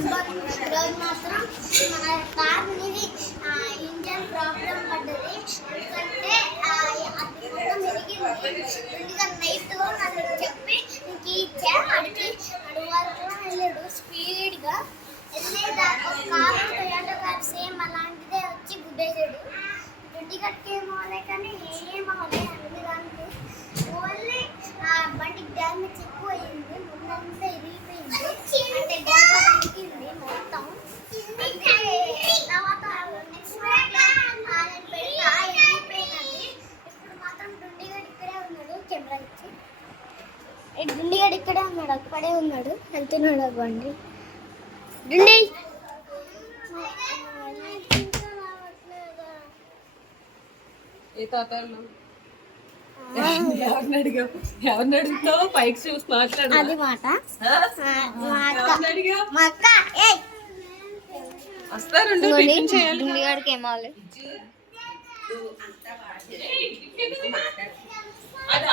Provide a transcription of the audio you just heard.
ఈరోజు మాత్రం మన కార్ మీద ఇంజన్ ప్రాబ్లం పడ్డది. ఎందుకంటే అది మొత్తం విరిగింది. ముందుగా నైట్ నన్ను చెప్పి ఇంక ఇచ్చా అడిగి వరకు వెళ్ళాడు స్పీడ్గా వెళ్ళేదా ఒక కారు టొయోటా కార్ సేమ్ అలాంటిదే వచ్చి గుద్దేశాడు. దుడ్డి కట్టేమో కానీ ఏమవలే అన్ని దానికి ఓన్లీ బండికి డ్యామేజ్ ఎక్కువ అయింది. ముందంతా ఇరిగిపోయింది అంటే డ్యామేజ్ మొత్తం. తర్వాత నెక్స్ట్ పెడతా ఇరిగిపోయినది. ఇప్పుడు మాత్రం డుండిగాడు ఇక్కడే ఉన్నాడు. కెమెరా ఇచ్చి డుండిగాడు ఇక్కడే ఉన్నాడు, అక్కడే ఉన్నాడు, వెళ్తున్నాడు ఆ బండి. డుండి ఏ తాతలు ఎవరిని అడుగుతావు? పైకి చూసి మాట్లాడు. అది మాట వస్తారు డుండిగాడికి ఏమాలి. అదా